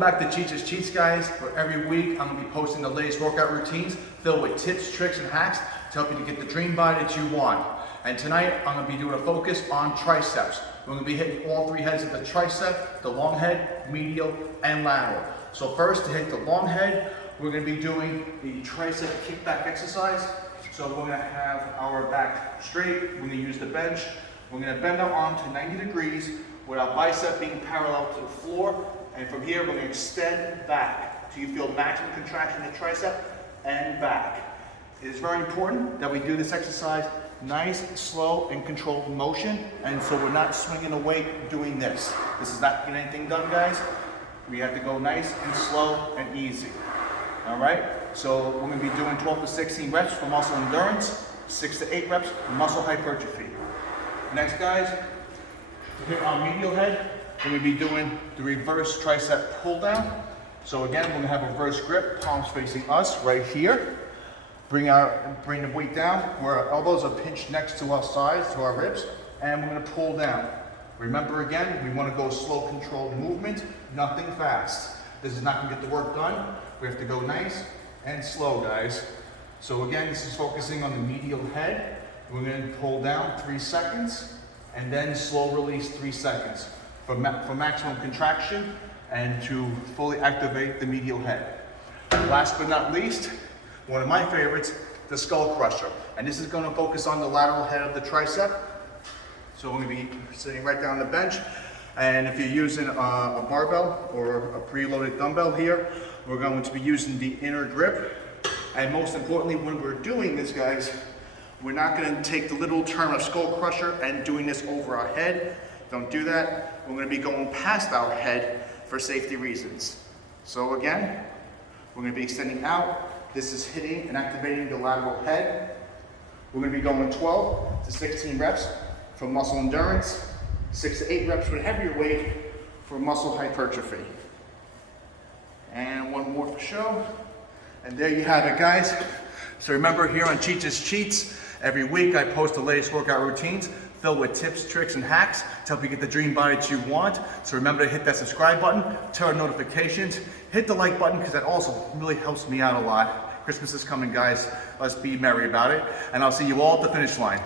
Back to Cheats Cheats, guys, where every week I'm going to be posting the latest workout routines filled with tips, tricks, and hacks to help you to get the dream body that you want. And tonight I'm going to be doing a focus on triceps. We're going to be hitting all three heads of the tricep, the long head, medial, and lateral. So first, to hit the long head, we're going to be doing the tricep kick-back exercise. So we're going to have our back straight, we're going to use the bench, we're going to bend our arm to 90 degrees with our bicep being parallel to the floor. And from here, we're going to extend back so you feel maximum contraction in the tricep and back. It is very important that we do this exercise nice, slow, and controlled motion, and so we're not swinging away doing this. This is not getting anything done, guys. We have to go nice and slow and easy. All right? So we're going to be doing 12 to 16 reps for muscle endurance, 6 to 8 reps for muscle hypertrophy. Next, guys, to hit our medial head, we're going to be doing the reverse tricep pull down. So again, we're going to have a reverse grip, palms facing us right here. Bring the weight down where our elbows are pinched next to our sides, to our ribs, and we're going to pull down. Remember again, we want to go slow, controlled movement, nothing fast. This is not going to get the work done. We have to go nice and slow, guys. So again, this is focusing on the medial head. We're going to pull down 3 seconds, and then slow release 3 seconds. For maximum contraction and to fully activate the medial head. Last but not least, one of my favorites, the skull crusher. And this is going to focus on the lateral head of the tricep. So we're going to be sitting right down the bench. And if you're using a barbell or a preloaded dumbbell here, we're going to be using the inner grip. And most importantly, when we're doing this, guys, we're not going to take the little term of skull crusher and doing this over our head. Don't do that. We're going to be going past our head for safety reasons. So again, we're going to be extending out. This is hitting and activating the lateral head. We're going to be going 12 to 16 reps for muscle endurance, 6 to 8 reps with heavier weight for muscle hypertrophy. And one more for show. And there you have it, guys. So remember, here on Cheats Cheats, every week I post the latest workout routines filled with tips, tricks, and hacks to help you get the dream body that you want. So remember to hit that subscribe button, turn on notifications, hit the like button because that also really helps me out a lot. Christmas is coming, guys. Let's be merry about it. And I'll see you all at the finish line.